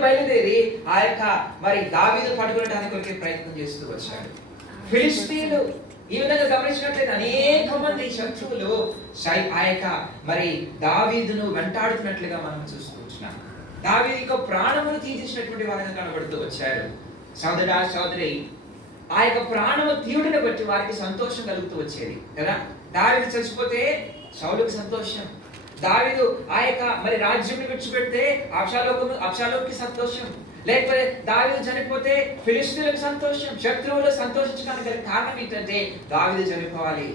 బయలుదేరి ఆ యొక్క మరి దావీదు పట్టుకోవడానికి కొరకే ప్రయత్నం చేస్తూ వచ్చాడు. ఫిలిష్తీయులు ఈ విధంగా గమనించినట్లయితే అనేక మంది శత్రువులు ఆ యొక్క మరి దావీదును వెంటాడుతున్నట్లుగా మనం చూస్తూ వచ్చినాం. దావీదు యొక్క ప్రాణమును తీయించినటువంటి వారిగా కనబడుతూ వచ్చారు. సోదరా సోదరి, ఆ యొక్క ప్రాణము తీయుడిని బట్టి వారికి సంతోషం కలుగుతూ వచ్చేది కదా. దావీదు చచ్చిపోతే సౌలుకి సంతోషం, దావీదు ఆ యొక్క మరి రాజ్యం విడిచిపెడితే అబ్షాలోకి సంతోషం, లేకపోతే దావీదు చనిపోతే ఫిలిష్తీయులకు సంతోషం, శత్రువులు సంతోషించడానికి గల కారణం ఏంటంటే దావీదు చనిపోవాలి,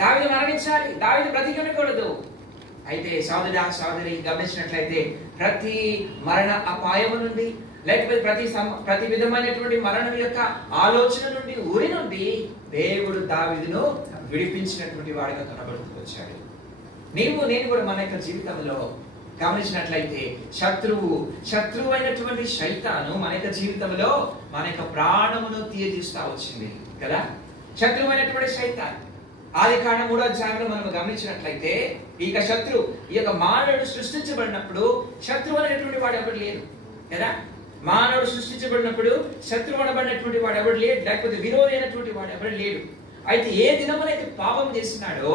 దావీదు మరణించాలి, దావీదు బ్రతికనకూడదు. అయితే సోదరా సోదరి గమనించినట్లయితే ప్రతి మరణ అపాయము నుండి, లేకపోతే ప్రతి విధమైనటువంటి మరణం యొక్క ఆలోచన నుండి, ఊరి నుండి దేవుడు దావీదును విడిపించినటువంటి వాడిగా కనబడుతూ వచ్చాడు. నేను కూడా మన యొక్క జీవితంలో గమనించినట్లయితే శత్రువు అయినటువంటి శైతాను మన యొక్క జీవితంలో మన యొక్క ప్రాణమును తీయజీస్తూ వచ్చింది కదా. శత్రువు అయినటువంటి శైతాన్ ఆదికాండం 3వ అధ్యాయంలో మనం గమనించినట్లయితే ఈ యొక్క మానవుడు సృష్టించబడినప్పుడు శత్రువు అనేటువంటి వాడు ఎవరు లేరు కదా. మానవుడు సృష్టించబడినప్పుడు శత్రువు అనబడినటువంటి వాడు ఎవరు లేడు, లేకపోతే విరోధి అయినటువంటి వాడు ఎవరు లేడు. అయితే ఏ దినమునైతే పాపం చేసినాడో,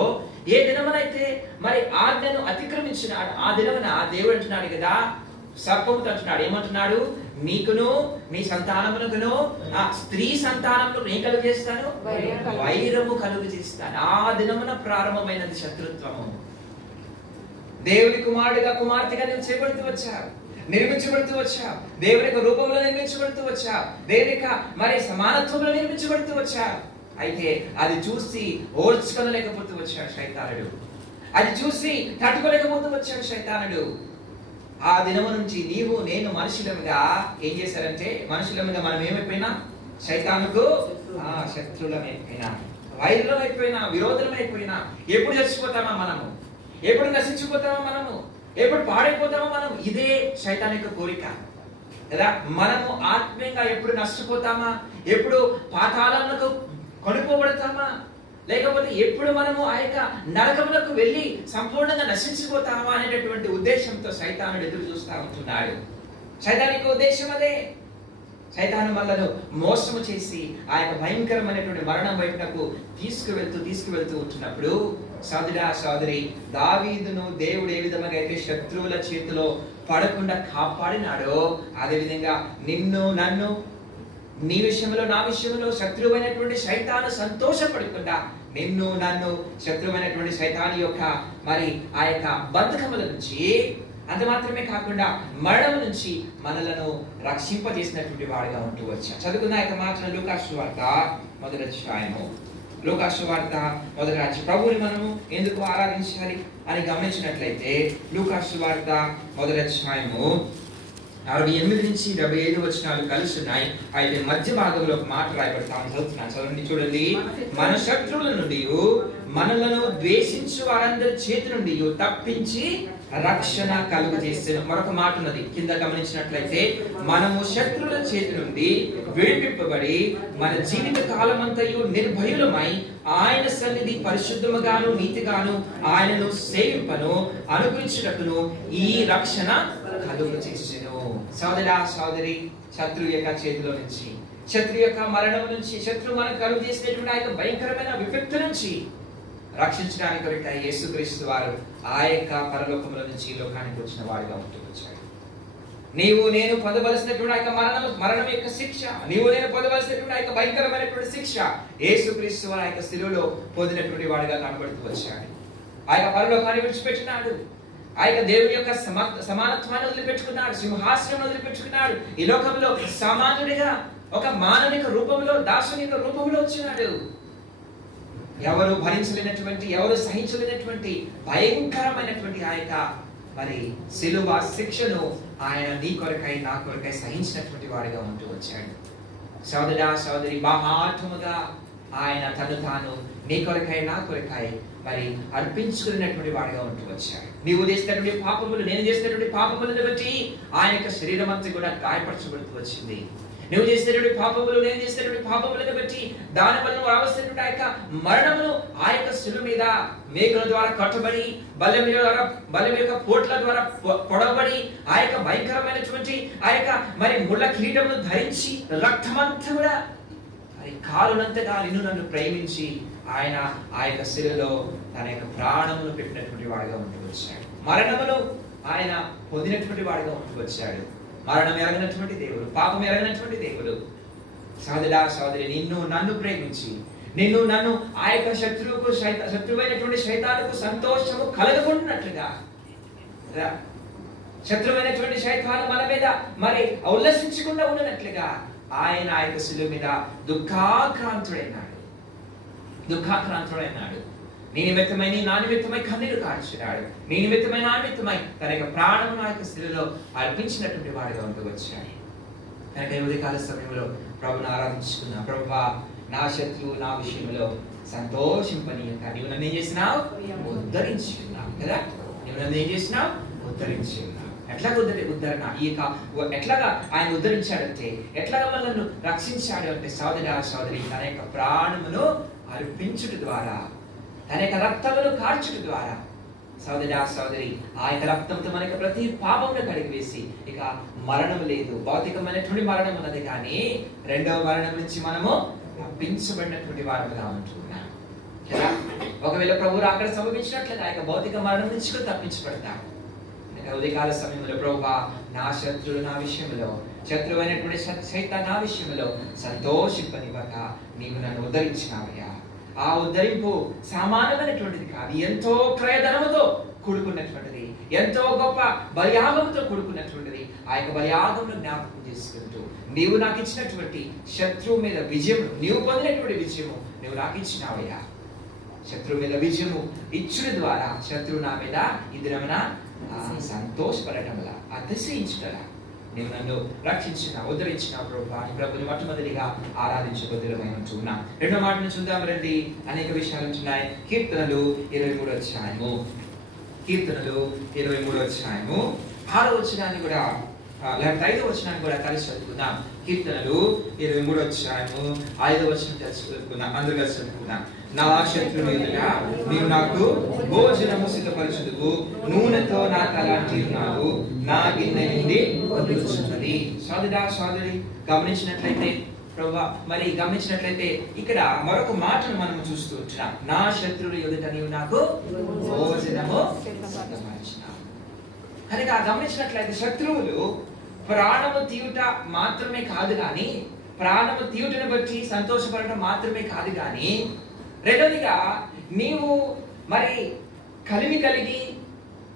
ఏ దినమునైతే మరి ఆజ్ఞను అతిక్రమించినాడు, ఆ దినమున దేవుడు అంటున్నాడు కదా, సర్పముతో అంటున్నాడు, ఏమంటున్నాడు, నీకును నీ సంతానమునకును ఆ స్త్రీ సంతానమును ఏం కలుగు చేస్తాను, వైరము కలుగు చేస్తాను. ఆ దినమున ప్రారంభమైనది శత్రుత్వము. దేవుని కుమారుడిగా కుమార్తెగా నేను చేయబడుతూ వచ్చావు, నిర్మించబడుతూ వచ్చావు, దేవుని యొక్క రూపంలో నిర్మించబడుతూ వచ్చావు, దేవుని యొక్క మరి సమానత్వంలో నిర్మించబడుతూ వచ్చావు. అయితే అది చూసి ఓర్చుకోలేకపోతూ వచ్చాడు శైతానుడు, అది చూసి తట్టుకోలేకపోతూ వచ్చాడు శైతానుడు. ఆ దినము నుంచి నీవు నేను మనుషులముగా ఏం చేశారంటే, మనుషులముగా మనం ఏమైపోయినా శైతానుకు శత్రువులమైపోయినా, వైరులమైపోయినా, విరోధులమైపోయినా. ఎప్పుడు చచ్చిపోతామా మనము, ఎప్పుడు నశించిపోతామా మనము, ఎప్పుడు పాడైపోతామో మనం. ఇదే శైతాను యొక్క కోరిక కదా. మనము ఆత్మీయంగా ఎప్పుడు నష్టపోతామా, ఎప్పుడు పాతాళములకు కొనుక్కోబడతామా, లేకపోతే ఎప్పుడు మనము ఆ యొక్క నరకములకు వెళ్ళి సంపూర్ణంగా నశించిపోతామా అనేటటువంటి ఉద్దేశంతో సైతానుడు ఎదురు చూస్తూ ఉంటున్నాడు. సైతానిక ఉద్దేశం అదే. సైతాను మనలను మోసము చేసి ఆ యొక్క భయంకరమైనటువంటి మరణం వైపునకు తీసుకువెళ్తూ ఉంటున్నప్పుడు, సోదరా సోదరి, దావీదును దేవుడు ఏ విధంగా అయితే శత్రువుల చేతిలో పడకుండా కాపాడినాడో, అదేవిధంగా నిన్ను నన్ను, నీ విషయంలో నా విషయంలో శత్రువైనటువంటి శైతాను సంతోషపడకుండా నిన్ను నన్ను శత్రువైనటువంటి శైతాను యొక్క మరి ఆ యొక్క బంధకముల నుంచి, అంత మాత్రమే కాకుండా మరణం నుంచి మనలను రక్షింపజేసినటువంటి వాడిగా ఉంటూ వచ్చా. చదువుకున్న యొక్క మాత్రం లూకా సువార్త 1వ అధ్యాయము. లూకా సువార్త 1వ అధ్యాయం. ప్రభువుని మనము ఎందుకు ఆరాధించాలి అని గమనించినట్లయితే లూకా సువార్త 1వ అధ్యాయము 68 నుంచి 75 వచనాలు కలిసి ఉన్నాయి. అయితే మధ్య భాగంలో ఒక మాట రాయబడతాను, చదువుతున్నాను, చదవండి, చూడండి. మన శత్రువుల నుండి, మనలను ద్వేషించు వారందరి చేతి నుండి తప్పించి రక్షణ కలుగు చేసేను. మరొక మాట ఉన్నది కింద గమనించినట్లయితే, మనము శత్రువుల చేతి నుండి విడిపింపబడి మన జీవిత కాలమంతయు నిర్భయులమై ఆయన సన్నిధి పరిశుద్ధముగాను నీతిగాను ఆయనను సేవింపను అనుగ్రహించుటకును ఈ రక్షణ కలుగు చేసెను. సోదరా సోదరి, శత్రువు యొక్క చేతిలో నుంచి, శత్రు యొక్క మరణం నుంచి, శత్రువు మనకు కలుగు చేసినటువంటి ఆ యొక్క భయంకరమైన విపత్తు నుంచి రక్షించడానికి కొరకై యేసుక్రీస్తు వారు ఆ యొక్క పరలోకముల నుంచి ఈ లోకానికి వచ్చిన వాడిగా ఉంటూ వచ్చాడు. నీవు నేను పొందవలసినటువంటి ఆ యొక్క మరణం యొక్క శిక్ష, నీవు నేను పొందవలసినటువంటి ఆ యొక్క భయంకరమైనటువంటి శిక్ష యేసుక్రీస్తు వారు ఆ యొక్క శిలువలో పొందినటువంటి వాడిగా కనబడుతూ వచ్చాడు. ఆ యొక్క పరలోకాన్ని విడిచిపెట్టినాడు, ఆ యొక్క దేవుని యొక్క సమానత్వాన్ని వదిలిపెట్టుకున్నాడు, సింహాసనం వదిలిపెట్టుకున్నాడు. ఈ లోకంలో సామాన్యుడిగా ఒక మానవిక రూపంలో, దాసుని యొక్క రూపంలో వచ్చినాడు. ఎవరు భరించలేనటువంటి, ఎవరు సహించలేనటువంటి భయంకరమైనటువంటి ఆ యొక్క మరి శిలువ శిక్షను ఆయన నీ కొరకై నా కొరకై సహించినటువంటి వాడిగా ఉంటూ వచ్చాడు. సోదరా సోదరి, బాహాటముగా ఆయన తను తాను నీ కొరకై నా కొరకై మరి అర్పించుకున్నటువంటి వాడిగా ఉంటూ వచ్చాడు. నీవు చేసినటువంటి పాపములు, నేను చేసినటువంటి పాపములను బట్టి ఆయన యొక్క శరీరం అంతా కూడా గాయపరచబడుతూ వచ్చింది. నువ్వు చేసేటువంటి పాపములు, నేను చేసేటువంటి పాపములను బట్టి దాని వల్ల నువ్వు రావాల్సినటువంటి ఆ యొక్క మరణమును ఆ యొక్క శిలువ మీద మేకుల ద్వారా కట్టబడి, బల్లెం యొక్క పోట్ల ద్వారా పొడవబడి, ఆ యొక్క భయంకరమైనటువంటి ఆ యొక్క మరి ముళ్ళ కిరీటమును ధరించి రక్తమంతా కూడా మరి కాలునంతగా నిన్ను నన్ను ప్రేమించి ఆయన ఆ యొక్క శిలువలో తన యొక్క ప్రాణమును పెట్టినటువంటి వాడుగా ఉంటూ వచ్చాడు. మరణమును ఆయన పొందినటువంటి వాడుగా ఉంటూ వచ్చాడు. మరణం ఎరగినటువంటి దేవుడు, పాపం ఎరగినటువంటి దేవుడు. సోదరా సోదరి, నిన్ను నన్ను ప్రేమించి నన్ను ఆ యొక్క శత్రువైనటువంటి శైతానుకు సంతోషము కలగకుండానట్లుగా, శత్రువైనటువంటి శైతాను మన మీద మరి ఉల్లసించకుండా ఉన్నట్లుగా ఆయన ఆ యొక్క శిలువ మీద దుఃఖాక్రాంతుడైనాడు. నీ నిమిత్తమై నా నిమిత్తమై కన్నీరు కార్చినాడు. నీ నిమిత్తమై నా నిమిత్తమై తన యొక్క ప్రాణమును ఆ యొక్క శిలువలో అర్పించినటువంటి వాడిగా ఉంటూ వచ్చాడు. కనుక ఈ ఉదయకాల సమయంలో ప్రభుని ఆరాధించుకున్నా. ప్రభువా, నా శత్రువు నా విషయంలో సంతోషింపనీయక నీవు నన్ను ఏం చేసినావు? ఉద్ధరించి ఉన్నావు కదా. నీవు నన్ను ఏం చేసినావు? ఉద్ధరించి ఉన్నావు. ఎట్లాగా ఉద్ధరణ ఎట్లాగా ఆయన ఉద్ధరించాడంటే, ఎట్లాగా మనల్ని రక్షించాడు అంటే, సోదరి తన యొక్క ప్రాణమును అర్పించుట ద్వారా, తన యొక్క రక్తమును కార్చుట ద్వారా, సోదరి ఆ యొక్క రక్తంతో మనకి ప్రతి పాపమును కడిగివేసి ఇక మరణం లేదు. భౌతికమైనటువంటి మరణం ఉన్నది, కానీ రెండవ మరణం నుంచి మనము తప్పించబడినటువంటి వారుగా ఉంటున్నాం కదా. ఒకవేళ ప్రభు అక్కడ సంభవించినట్లయితే ఆ యొక్క భౌతిక మరణం నుంచి తప్పించబడతాం. ఉదయకాల సమయంలో ప్రభువా, నా శత్రువులు నా విషయంలో, శత్రువైనటువంటి సైతాను నా విషయంలో సంతోషింపనివ్వక నీవు నన్ను ఉద్ధరించినావయ్యా. ఆ ఉద్ధరింపు సామాన్యమైనటువంటిది కాదు, ఎంతో క్రయధనముతో కూడుకున్నటువంటిది, ఎంతో గొప్ప బలియాగంతో కూడుకున్నటువంటిది. ఆ యొక్క బలియాగంను జ్ఞాపకం చేసుకుంటూ నీవు నాకు ఇచ్చినటువంటి శత్రువు మీద విజయం, నీవు పొందినటువంటి విజయము నువ్వు నాకు ఇచ్చినావయ్యా. శత్రువు మీద విజయము ఇచ్చుడు ద్వారా శత్రువు నా మీద ఈ దినమున సంతోషపడటంలా, అతిశయించుటలా నీవు నన్ను రక్షించిన, ఉద్ధరించిన ప్రభుని మొట్టమొదటిగా ఆరాధించబద్దులమై ఉంటున్నా. రెండో మాటను చూద్దాం రండి. అనేక విషయాలు ఉంటున్నాయి. కీర్తనలు 23వ అధ్యాయము, 6వ వచనాన్ని కూడా, లేకపోతే 5వ వచనాన్ని కూడా కలిసి చదువుకుందాం. కీర్తనలు 23వ అధ్యాయము 5వ వచనం చదువుకుందాం. అందరూ కలిసి చదువుకుందాం. నా శత్రువు ఎదుట నీవు నాకు భోజనము సిద్ధపరచుదువు, నూనెతో నా తల అంటినావు, నా గిన్నె నిండి వదులుచున్నది. సోదరి గమనించినట్లయితే గమనించినట్లయితే ఇక్కడ మరొక మాటను మనం చూస్తూ ఉంటున్నాం. నా శత్రువుల ఎదుట నీవు నాకు భోజనము సిద్ధపరచినావు. కనుక గమనించినట్లయితే శత్రువులు ప్రాణము తీయుట మాత్రమే కాదు కానీ, ప్రాణము తీయుటను బట్టి సంతోషపడటం మాత్రమే కాదు కానీ, రెండోదిగా నీవు మరి కలిమి కలిగి,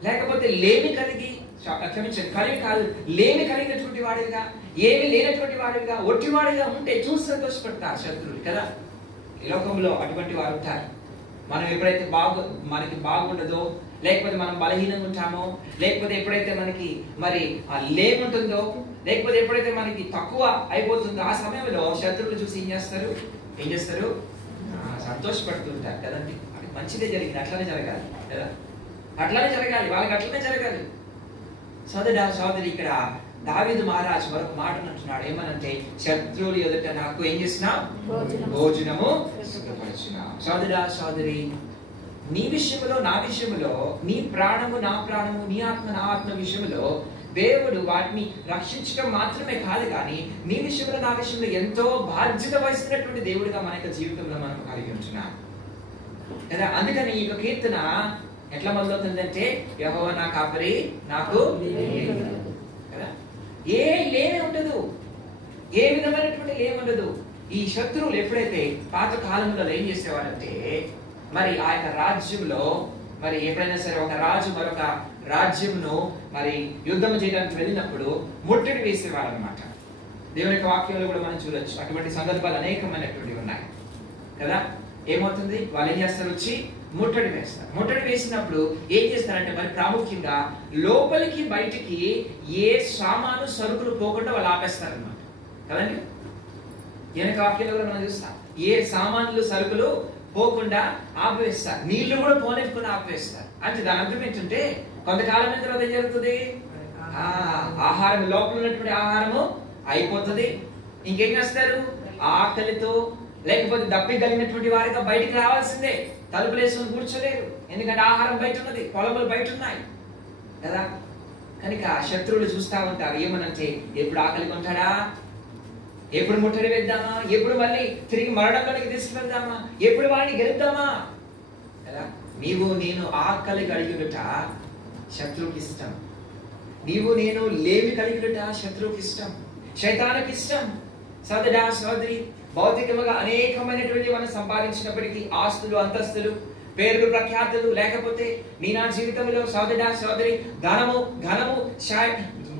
లేకపోతే లేమి కలిగి, క్షమించండి, కలిమి కాదు, లేమి కలిగినటువంటి వాడిగా, ఏమి లేనటువంటి వాడిగా, ఒట్టివాడిగా ఉంటే చూసి సంతోషపడతారు శత్రువులు కదా. ఈ లోకంలో అటువంటి వారు ఉంటారు. మనం ఎప్పుడైతే మనకి బాగుండదో, లేకపోతే మనం బలహీనంగా ఉంటామో, లేకపోతే ఎప్పుడైతే మనకి మరి లేముంటుందో, లేకపోతే ఎప్పుడైతే మనకి తక్కువ అయిపోతుందో, ఆ సమయంలో శత్రువులు చూసి ఏం చేస్తారు? సంతోషపడుతుంటారు కదండి. అది మంచిదే జరిగింది, అట్లనే జరగాలి కదా, అట్లనే జరగాలి, వాళ్ళకి అట్లనే జరగాలి. సోదరి ఇక్కడ దావీదు మహారాజు మరొక మాట అంటున్నాడు. ఏమనంటే, శత్రువులు ఎదుట నాకు ఏం చేసినా? భోజనము సిద్ధపరచునా. సోదరి నీ విషయంలో, నా విషయంలో, నీ ప్రాణము నా ప్రాణము, నీ ఆత్మ నా ఆత్మ విషయంలో దేవుడు వాటిని రక్షించడం మాత్రమే కాదు కానీ, నీ విషయంలో నా విషయంలో ఎంతో బాధ్యత వహిస్తున్నటువంటి దేవుడిగా మన యొక్క జీవితంలో మనం కలిగి ఉంటున్నాం కదా. అందుకని ఈ యొక్క కీర్తన ఎట్లా మొదలవుతుందంటే, యెహోవా నా కాపరి, నాకు కదా, ఏ లేమి ఉండదు, ఏ విధమైనటువంటి లేమి ఉండదు. ఈ శత్రువులు ఎప్పుడైతే పాత కాలంలో ఏం చేసేవారంటే, మరి ఆ యొక్క రాజ్యంలో మరి ఎప్పుడైనా సరే ఒక రాజు మరొక రాజ్యంను మరి యుద్ధం చేయడానికి వెళ్ళినప్పుడు ముట్టడి వేసేవారు అనమాట. దేవుని యొక్క వాక్యంలో కూడా మనం చూడొచ్చు, అటువంటి సందర్భాలు అనేకమైనటువంటివి ఉన్నాయి కదా. ఏమవుతుంది, వాళ్ళు ఏం చేస్తారు? వచ్చి ముట్టడి వేస్తారు. ముట్టడి వేసినప్పుడు ఏం చేస్తారంటే, మరి ప్రాముఖ్యంగా లోపలికి బయటికి ఏ సామాను సరుకులు పోకుండా వాళ్ళు ఆపేస్తారు అనమాట కదండి. దేవుని వాక్యంలో కూడా మనం చూస్తాం, ఏ సామాన్లు సరుకులు పోకుండా ఆపేస్తారు, నీళ్లు కూడా పోనివ్వకుండా ఆపేస్తారు. అంటే దాని అర్థం ఏంటంటే, కొంతకాలం తర్వాత ఏం జరుగుతుంది? ఆహారం, లోపల ఉన్నటువంటి ఆహారము అయిపోతుంది, ఇంకేం చేస్తారు? ఆకలితో లేకపోతే దప్పి కలిగినటువంటి వారిగా బయటికి రావాల్సిందే. తలుపులు వేసుకొని కూర్చోలేరు, ఎందుకంటే ఆహారం బయట ఉన్నది, పొలములు బయట ఉన్నాయి కదా. కనుక శత్రువులు చూస్తా ఉంటారు. ఏమనంటే ఎప్పుడు ఆకలి కొంటాడా, ఎప్పుడు ముట్టడి వేద్దామా, ఎప్పుడు మళ్ళీ తిరిగి మరణంలోనికి తీసుకువెళ్దామా, ఎప్పుడు వాడిని గెలుద్దామా కదా. నీవు నేను ఆకలి కలిగినట శత్రువుకి ఇష్టం. నీవు నేను లేమి కలిగినట శత్రువుకి ఇష్టం, శైతానికి ఇష్టం. సోదరా సోదరి, భౌతికముగా అనేకమైనటువంటి మనం సంపాదించినప్పటికీ ఆస్తులు, అంతస్తులు, పేర్లు, ప్రఖ్యాతులు లేకపోతే నీ నా జీవితంలో సోదరా సోదరి ధనము, ఘనము,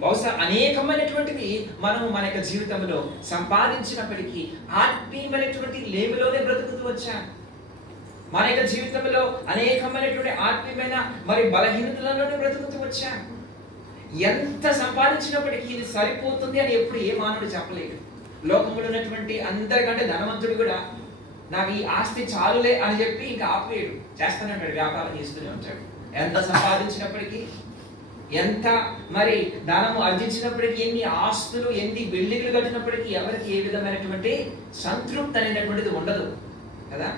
బహుశా అనేకమైనటువంటివి మనము మన యొక్క జీవితంలో సంపాదించినప్పటికీ ఆత్మీయమైనటువంటి లేమిలోనే బ్రతుకుతూ వచ్చాం. మన యొక్క జీవితంలో అనేకమైనటువంటి ఆత్మీయమైన మరి బలహీనతలలోనే బ్రతుకుతూ వచ్చాం. ఎంత సంపాదించినప్పటికీ ఇది సరిపోతుంది అని ఎప్పుడు ఏ మానవుడు చెప్పలేడు. లోకంలో ఉన్నటువంటి అందరికంటే ధనవంతుడు కూడా నాకు ఈ ఆస్తి చాలులే అని చెప్పి ఇంకా ఆపేయడు, చేస్తూనే ఉంటాడు, వ్యాపారం చేస్తూనే ఉంటాడు. ఎంత సంపాదించినప్పటికీ, ఎంత మరి ధనము ఆర్జించినప్పటికీ, ఎన్ని ఆస్తులు, ఎన్ని బిల్డింగ్లు కట్టినప్పటికీ ఎవరికి ఏ విధమైనటువంటి సంతృప్తి అనేటటువంటిది ఉండదు కదా.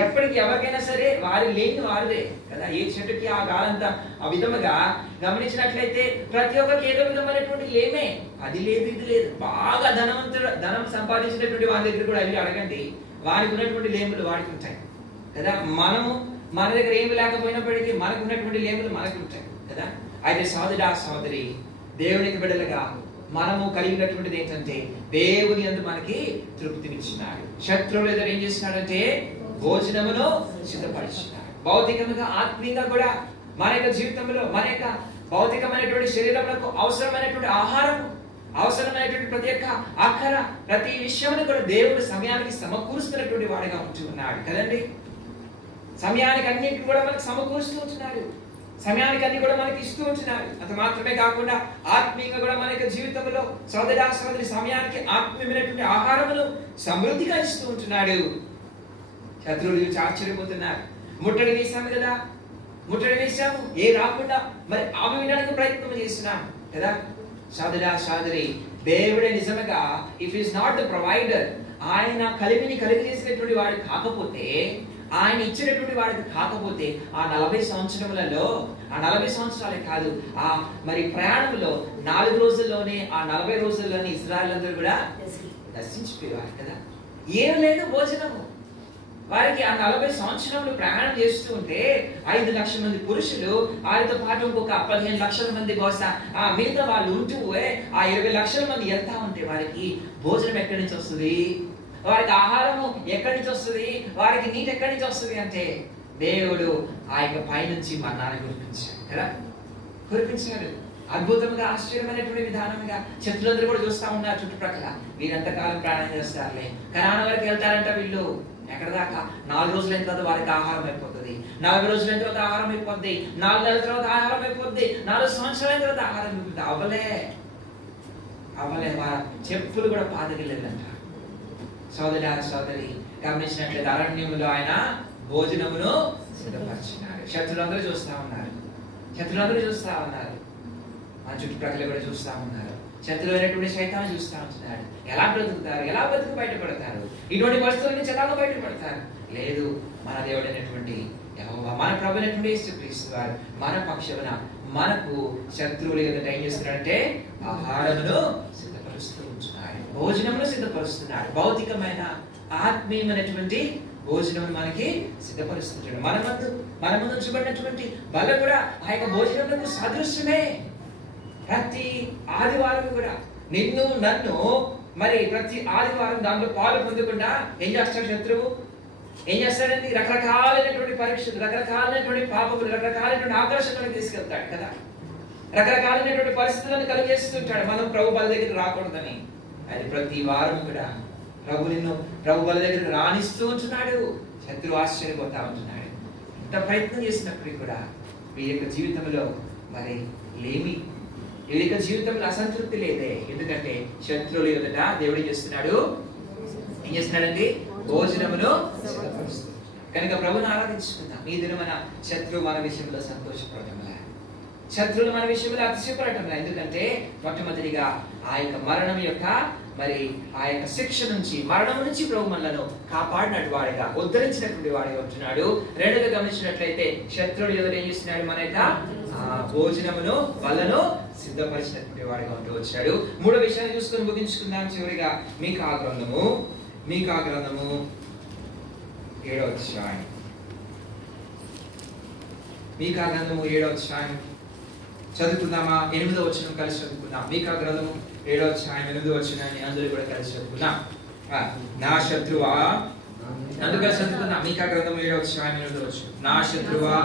ఎప్పటికి ఎవరికైనా సరే వారి లేని వారిదే కదా. ఏ చెట్టుకి ఆ గాలంతా ఆ విధముగా గమనించినట్లయితే ప్రతి ఒక్కరికి ఏదో విధమైనటువంటి లేమే, అది లేదు ఇది లేదు. బాగా ధనం సంపాదించినటువంటి వారి దగ్గర కూడా వెళ్ళి అడగండి, వారికి ఉన్నటువంటి లేములు వాడికి ఉంటాయి కదా. మన దగ్గర ఏమి లేకపోయినప్పటికీ మనకు ఉన్నటువంటి లేములు మనకు ఉంటాయి కదా. అయితే సోదరా సోదరి, దేవునికి బిడ్డలుగా మనము కలిగినటువంటిది ఏంటంటే దేవుని యందు మనకి తృప్తినిచ్చినాడు. శత్రువులు ఎదురు ఏం చేస్తున్నాడంటే భోజనమును సిద్ధపరిచినాడు. భౌతికంగా ఆత్మీయంగా కూడా మన యొక్క జీవితంలో మన యొక్క భౌతికమైనటువంటి శరీరములకు అవసరమైనటువంటి ఆహారం, అవసరమైనటువంటి ప్రతి ఒక్క అక్కర, ప్రతి విషయాన్ని కూడా దేవుడు సమయానికి సమకూరుస్తున్నటువంటి వాడిగా ఉంటూ ఉన్నాడు కదండి. సమయానికి అన్నిటిని కూడా మనకు సమకూరుస్తూ ఉంటున్నాడు, సమయానికి అన్ని కూడా మనకి ఇస్తూ ఉంటున్నాడు. అంత మాత్రమే కాకుండా ఆత్మీయంగా కూడా మన యొక్క జీవితంలో సోదరా సోదరి సమయానికి ఆత్మీయమైనటువంటి ఆహారమును సమృద్ధిగా ఇస్తూ ఉంటున్నాడు. శత్రువులు చూసి ఆశ్చర్యపోతున్నారు. ముట్టడి వేశాము కదా, ముట్టడి వేశాము, ఏ రాకుండా మరి ఆమె వినడానికి ప్రయత్నం చేస్తున్నాం కదా. సోదరా సోదరి, దేవుడే నిజంగా if is not the provider, ఆయన కలిమిని కలిగజేసినటువంటి వాడు కాకపోతే, ఆయన ఇచ్చినటువంటి వాడికి కాకపోతే ఆ 40 సంవత్సరములలో, ఆ 40 సంవత్సరాలే కాదు, ఆ మరి ప్రయాణంలో 4 రోజుల్లోనే, ఆ 40 రోజుల్లోనే ఇశ్రాయేలు అందరూ కూడా దర్శించిపోయేవారు కదా. ఏం లేదు భోజనము వారికి. ఆ 40 సంవత్సరములు ప్రయాణం చేస్తూ ఉంటే 5 లక్షల మంది పురుషులు, వారితో పాటు ఇంకొక 15 లక్షల మంది బహుశా ఆ మిగతా వాళ్ళు ఉంటూ ఆ 20 లక్షల మంది వెళ్తా ఉంటే వారికి భోజనం ఎక్కడి నుంచి వస్తుంది, వారికి ఆహారము ఎక్కడి నుంచి వస్తుంది, వారికి నీటి ఎక్కడి నుంచి వస్తుంది అంటే దేవుడు ఆ యొక్క పైనుంచి మన్నాను కురిపించాడు కదా. కురిపించాడు అద్భుతంగా, ఆశ్చర్యమైనటువంటి విధానంగా. శత్రులందరూ కూడా చూస్తా ఉన్నారు చుట్టుప్రక్కల, వీరంతకాలం ప్రయాణం చేస్తారులే, కనాను వరకు వెళ్తారంట వీళ్ళు. ఎక్కడ దాకా? 4 రోజులైన తర్వాత వారికి ఆహారం అయిపోతుంది, 40 రోజులైన తర్వాత ఆహారం అయిపోద్ది, 4 నెలల తర్వాత ఆహారం అయిపోద్ది, 4 సంవత్సరాలైన తర్వాత ఆహారం అయిపోతుంది. అవలే వారి చెప్పులు కూడా పాదగిల్లేదంట. సోదరా సోదరి, గమనించినట్లయితే అరణ్యములో ఆయన భోజనమును సిద్ధపరిచినాడు. శత్రులందరూ చూస్తా ఉన్నారు, శత్రులందరూ చూస్తా ఉన్నారు, మన చుట్టుప్రక్కల కూడా చూస్తా ఉన్నారు. శత్రువు అయినటువంటి శైతాను చూస్తా ఉంటున్నాడు. ఎలా బ్రతుకుతారు, ఎలా బతుకు బయటపడతారు, ఇటువంటి పరిస్థితుల నుంచి ఎలా బయటపడతారు? లేదు, మన దేవుడైనటువంటి యెహోవా, మన ప్రభు అయినటువంటి యేసుక్రీస్తు వారు మన పక్షమున మనకు శత్రువులు ఎదుట ఏం చేస్తున్నాడంటే ఆహారమును సిద్ధపరుస్తూ ఉంటున్నాడు, భోజనమును సిద్ధపరుస్తున్నాడు. భౌతికమైన ఆత్మీయమైనటువంటి భోజనం మనకి సిద్ధపరుస్తుంటాడు. మన ముందు ఉంచబడినటువంటి బల కూడా ఆ యొక్క భోజనములకు సాదృశ్యమే. ప్రతి ఆదివారం కూడా నిన్ను నన్ను మరి ప్రతి ఆదివారం దాంట్లో పాలు పొందకుండా ఏం చేస్తాడు శత్రువు? ఏం చేస్తాడండి? రకరకాలైనటువంటి పరీక్షలు, రకరకాలైనటువంటి పాపములు, రకరకాలైనటువంటి ఆకర్షణలకు తీసుకెళ్తాడు కదా. రకరకాలైనటువంటి పరిస్థితులను కలిగజేస్తుంటాడు మనం ప్రభు బల దగ్గర రాకూడదని. అది ప్రతి వారం కూడా ప్రభు బల దగ్గర రాణిస్తూ ఉంటున్నాడు. శత్రువు ఆశ్చర్యపోతా ఉంటున్నాడు. ఇంత ప్రయత్నం చేసినప్పటికీ కూడా వీరి యొక్క జీవితంలో మరి లేమి, వీరి యొక్క జీవితంలో అసంతృప్తి లేదే. ఎందుకంటే శత్రువుల ఎదుట దేవుడు ఏం చేస్తున్నాడండి? భోజనమును సిద్ధపరుస్తున్నాడు. కనుక ప్రభుని ఆరాధించుకుందాం. ఈ దినమున శత్రువు మన విషయంలో సంతోషపడటంలా శత్రువులు మన విషయంలో అతిశయపడటం లేదు. ఎందుకంటే మొట్టమొదటిగా ఆ యొక్క మరణం యొక్క మరి ఆ యొక్క శిక్ష నుంచి, మరణం నుంచి ప్రభు మనలను కాపాడినట్టు వాడిగా, ఉద్ధరించినటువంటి వాడిగా ఉంటున్నాడు. రెండోది గమనించినట్లయితే శత్రువుడు ఎవరు ఏం చేస్తున్నాడు? మన యొక్క భోజనమును వల్లను సిద్ధపరిచినటువంటి వాడిగా ఉంటూ వచ్చాడు. మూడో విషయాన్ని చూసుకొని ముగించుకుందాం. చివరిగా మీకా గ్రంథము 7వ అధ్యాయం. మీకా గ్రంథము 7వ అధ్యాయం చదువుకుందామా? 8వ వచనం కలిసి చదువుకుందాం. మీకా గ్రంథము 7వ అధ్యాయం 8వ వచనాన్ని అందరూ కూడా కలిసి చదువుకుందాం. నా శత్రువా, అందుకని చదువుకుందాం. మీకా గ్రంథము 7వ అధ్యాయం 8వ వచనం. నా శత్రువా,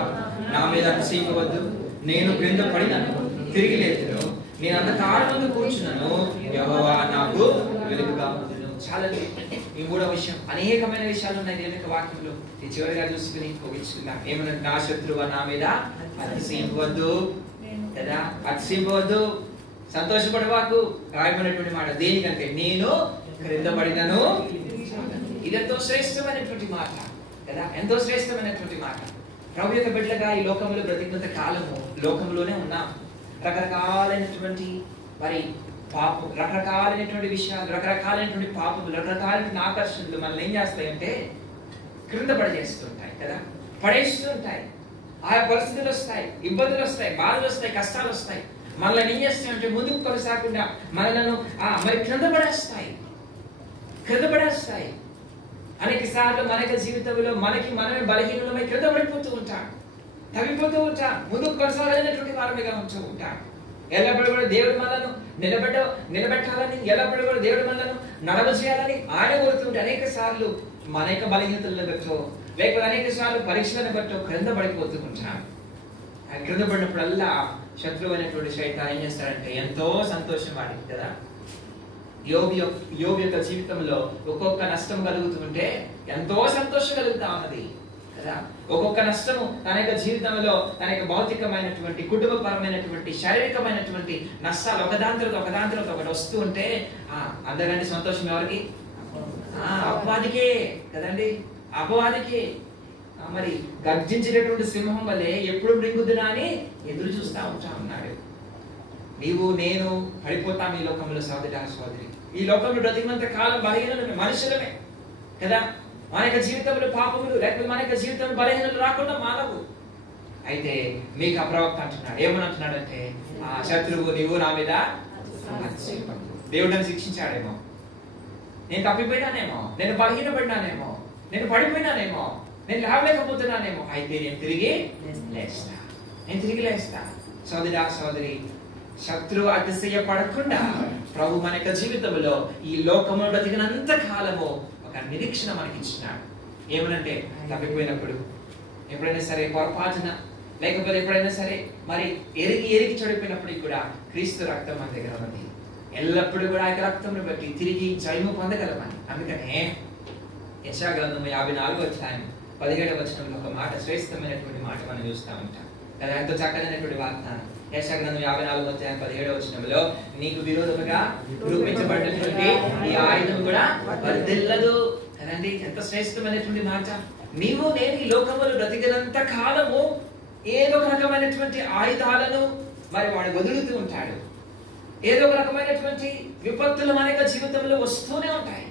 నా మీద అతిశయింపవద్దు. నేను క్రింద పడినను తిరిగి లేదును, నేను అంధకారం ముందు కూర్చున్నాను, యెహోవా నాకు వెలుగుగా ఉండును. చాలా ఈ మూడో విషయం, అనేకమైన విషయాలు ఉన్నాయి దేవుని యొక్క వాక్యంలో. ఈ చివరిగా చూసుకుని ముగించుకుందాం. ఏమన్నా? నా శత్రువా, నా మీద అతిశయింపవద్దు కదా, అతిశయింపవద్దు, సంతోషపడవాకు. రాయబడినటువంటి మాట దేనికంటే నేను క్రింద పడినను. ఇదెంతో శ్రేష్టమైనటువంటి మాట కదా, ఎంతో శ్రేష్టమైనటువంటి మాట. ప్రభు యొక్క బిడ్డగా ఈ లోకంలో బ్రతికినంత కాలము లోకంలోనే ఉన్నాం. రకరకాలైనటువంటి మరి పాపం, రకరకాలైనటువంటి విషయాలు, రకరకాలైనటువంటి పాపములు, రకరకాలైన ఆకర్షణలు మనల్ని ఏం చేస్తాయంటే క్రింద పడేస్తుంటాయి కదా, పడేస్తుంటాయి. ఆయా పరిస్థితులు వస్తాయి, ఇబ్బందులు వస్తాయి, బాధలు వస్తాయి, కష్టాలు వస్తాయి. మనల్ని ఏం చేస్తాయంటే ముందుకు కొనసాగకుండా మనలను మరి క్రింద పడేస్తాయి. అనేక సార్లు మన యొక్క జీవితంలో మనమే బలహీనమై క్రింద పడిపోతూ ఉంటాం, తగ్గిపోతూ ఉంటాం, ముందుకు కొనసాగలేనటువంటి వారమిగా ఉంటూ ఉంటాం. ఎల్లప్పుడూ కూడా దేవుడి మనలను నిలబెట్టాలని, ఎల్లప్పుడూ కూడా దేవుడి మనలను నడవ చేయాలని ఆయన కోరుతుంటే అనేక సార్లు మన యొక్క బలహీనతలను బట్టో, లేకపోతే అనేక సార్లు పరీక్షలను బట్టో క్రింద పడిపోతూ ఉంటాం. ఆయన క్రింద పడినప్పుడల్లా శత్రువు అయినటువంటి సైతాను ఏం చేస్తాడంటే ఎంతో సంతోషం వాడికి కదా. యోబు యొక్క జీవితంలో ఒక్కొక్క నష్టం కలుగుతుంటే ఎంతో సంతోషం కలుగుతా ఉన్నది కదా. ఒక్కొక్క నష్టము తన యొక్క జీవితంలో, తన యొక్క భౌతికమైనటువంటి, కుటుంబపరమైనటువంటి, శారీరకమైనటువంటి నష్టాలు ఒకదాని తర్వాత ఒకటి వస్తూ ఉంటే అందరికంటే సంతోషం ఎవరికి? అపవాదికే కదండి, అపవాదికే. మరి గర్జించేటటువంటి సింహం వల్లే ఎప్పుడు మృంగుదునా అని ఎదురు చూస్తా ఉంటా ఉన్నాడు. నీవు నేను పడిపోతాం ఈ లోకంలో సోదరి. ఈ లోకంలో బ్రతికినంత కాలం బలహీనమే, మనుషులమే కదా. మన యొక్క జీవితంలో పాపములు, లేకపోతే మన యొక్క జీవితంలో బలహీనలు రాకుండా మానవు. అయితే మీకు ప్రవక్త అంటున్నాడు, ఏమనంటున్నాడంటే ఆ శత్రువు నీవు నా మీద దేవుడు నన్ను శిక్షించాడేమో, నేను తప్పిపోయినానేమో, నేను బలహీనపడినానేమో, నేను పడిపోయినానేమో, నేను లేవలేకపోతున్నానేమో, అయితే నేను తిరిగి లేస్తా. సోదరి, శత్రువు అతిశయపడకుండా ప్రభు మన యొక్క జీవితంలో ఈ లోకంలో బ్రతికినంత కాలము ఒక నిరీక్షణ మనకి ఇచ్చినాడు. ఏమనంటే తప్పిపోయినప్పుడు, ఎప్పుడైనా సరే పొరపాటున, లేకపోతే ఎప్పుడైనా సరే మరి ఎరిగి చెడిపోయినప్పటికీ కూడా క్రీస్తు రక్తం మన దగ్గర ఉన్నది. ఎల్లప్పుడూ కూడా ఆ రక్తంను బట్టి తిరిగి జయము పొందగలమని. అందుకనే యెషయా గ్రంథము 54వ అధ్యాయం 17వ వచనంలో ఒక మాట, శ్రేష్టమైనటువంటి మాట మనం చూస్తూ ఉంటాం కదా. ఎంతో చక్కనైనటువంటి వాగ్దానం. యెషయా గ్రంథం 54వ అధ్యాయం 17వ వచనంలో నీకు విరోధముగా రూపించబడినటువంటి ఈ ఆయుధం కూడా వర్ధిల్లదు కదండి. ఎంత శ్రేష్టమైనటువంటి మాట. నీవు నేను ఈ లోకములు బ్రతికినంత కాలము ఏదో ఒక రకమైనటువంటి ఆయుధాలను మరి వాడు వదులుతూ ఉంటాడు. ఏదో ఒక రకమైనటువంటి విపత్తులు మన యొక్క జీవితంలో వస్తూనే ఉంటాయి.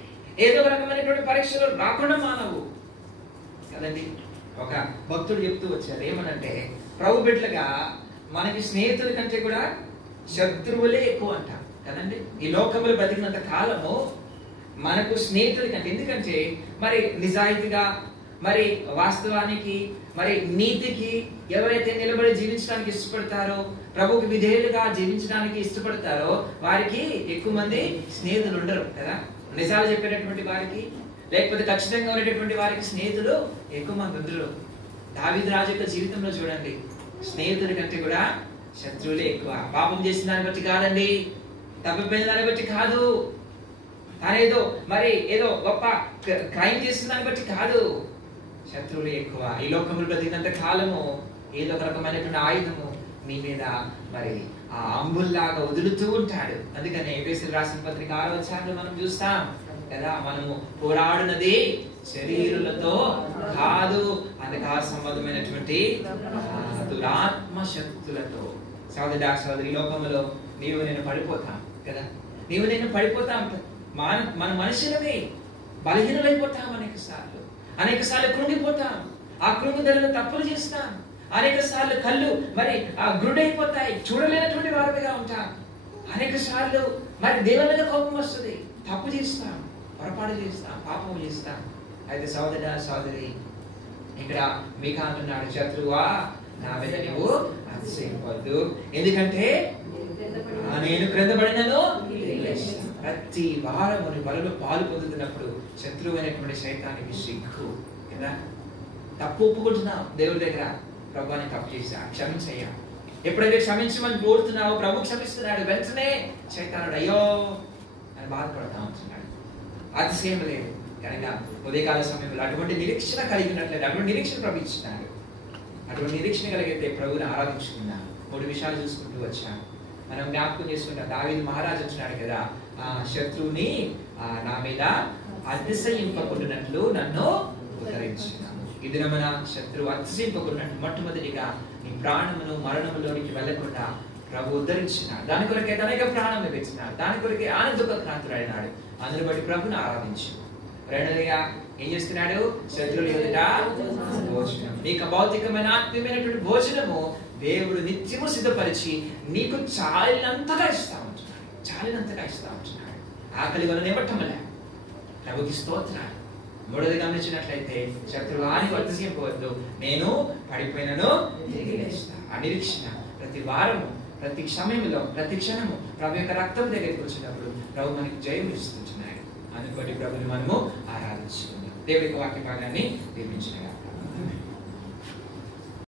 ఏదో ఒక రకమైనటువంటి పరీక్షలు రాకుండా మానవు కదండి. ఒక భక్తుడు చెప్తూ వచ్చారు, ఏమనంటే ప్రభు బిడ్డలుగా మనకి స్నేహితుల కంటే కూడా శత్రువులే ఎక్కువ అంట కదండి. ఈ లోకంలో బ్రతికినంత కాలము మనకు స్నేహితుల కంటే, ఎందుకంటే మరి నిజాయితీగా, మరి వాస్తవానికి, మరి నీతికి ఎవరైతే నిలబడి జీవించడానికి ఇష్టపడతారో, ప్రభుకి విధేయులుగా జీవించడానికి ఇష్టపడతారో వారికి ఎక్కువ మంది స్నేహితులు ఉండరు కదా. నిజాలు చెప్పేటటువంటి వారికి, లేకపోతే ఖచ్చితంగా ఉండేటటువంటి వారికి స్నేహితులు ఎక్కువ మంది ఉండరు. దావీదు రాజు యొక్క జీవితంలో చూడండి, స్నేహితుడి కంటే కూడా శత్రువులే ఎక్కువ. పాపం చేసిన దాన్ని బట్టి కాదండి, తప్పిపోయిన దాన్ని బట్టి కాదు, తనేదో మరి ఏదో గొప్ప క్రైమ్ చేసిన దాన్ని బట్టి కాదు, శత్రువులే ఎక్కువ. ఈ లోకంలో బ్రతికినంత కాలము ఏదో ఒక రకమైనటువంటి ఆయుధము నీ మీద మరి ఆ అంబుల్లాగా వదులుతూ ఉంటాడు. అందుకనే ఎఫెసీయులకు రాసిన పత్రిక 6వ అధ్యాయంలో మనం చూస్తాం కదా, మనము పోరాడునది శరీరులతో కాదు, అంధకార సంబంధమైనటువంటి దురాత్మ శక్తులతో. సోదరి లోకంలో నీవు నేను పడిపోతాం కదా, నీవు నేను పడిపోతాం. మన మనుషులమే బలహీనమైపోతాం. అనేక సార్లు కృంగిపోతాం. ఆ కృంగుదలలో తప్పులు చేస్తాం. అనేక సార్లు కళ్ళు మరి ఆ గురుడైపోతాయి, చూడలేనటువంటి వారిగా ఉంటాం. అనేక సార్లు మరి దేవుని మీద కోపం వస్తుంది, తప్పు చేస్తాం, పొరపాటు చేస్తాం, పాపం చేస్తాం. అయితే సోదరి ఇక్కడ మీకా అంటున్నాడు, శత్రువా నా మీద నువ్వు అతిశయపడద్దు, ఎందుకంటే నేను క్రిందపడినను. ప్రతి వారము బలలో పాలు పొందుతున్నప్పుడు శత్రువు అయినటువంటి సైతానికి సిగ్గు కదా. తప్పు ఒప్పుకుంటున్నావు దేవుడి దగ్గర, ప్రభువాన్ని తప్పు చేశా, క్షమించయ్యా. ఎప్పుడైతే క్షమించమని కోరుతున్నావో ప్రభు క్షమిస్తున్నాడు. వెంటనే సైతానుడు అయ్యో అని బాధపడతా ఉంటున్నాడు. అతిశయం లేదు కనుక ఉదయకాల సమయంలో అటువంటి నిరీక్షణ కలిగినట్లయితే, అటువంటి నిరీక్షణ ప్రభు ఇచ్చినాడు. అటువంటి నిరీక్షణ కలిగితే ప్రభుని ఆరాధించుకున్నా. 3 విషయాలు చూసుకుంటూ వచ్చాను. మనం జ్ఞాపకం చేసుకుంటాం, దావీదు మహారాజు వచ్చినాడు కదా, ఆ శత్రువుని నా మీద అతిశయింపకుండానట్లు నన్ను ఉద్ధరించినాను. ఇది మన శత్రువు అతిశయింపకుండానట్లు మొట్టమొదటిగా నీ ప్రాణమును మరణములోనికి వెళ్లకుండా ప్రభు ఉద్ధరించినాడు. దాని కొరకే తనక ప్రాణం ఇచ్చినాడు. దాని కొరకే ఆనందక్రాంతుడైనాడు. అందుని బట్టి ప్రభుని ఆరాధించు. రెండోదిగా ఏం చేస్తున్నాడు? శత్రువుల ఎదుట భోజనం. నీకు భౌతికమైన ఆత్మీయమైనటువంటి భోజనము దేవుడు నిత్యము సిద్ధపరిచి నీకు చాలినంతగా ఇస్తా ఉంటున్నాడు. చాలినంతగా ఇస్తా ఉంటున్నాడు. ఆకలి వలన ఇవ్వటంలే. ప్రభుకి స్తోత్రాలు. మూడోది గమనించినట్లయితే శత్రువానికి అతిశయింపవద్దు, నేను పడిపోయినను తిరిగి లేస్తా. ఆ నిరీక్షణ ప్రతి వారము, ప్రతి సమయంలో, ప్రతి క్షణము ప్రభు యొక్క రక్తం దగ్గరికి వచ్చినప్పుడు ప్రభు మనకి జయం ఇస్తున్నాడు. అందుకని ప్రభుని మనము ఆరాధించుకుందాం. దేవుడి వాక్య భాగాన్ని దీవించగా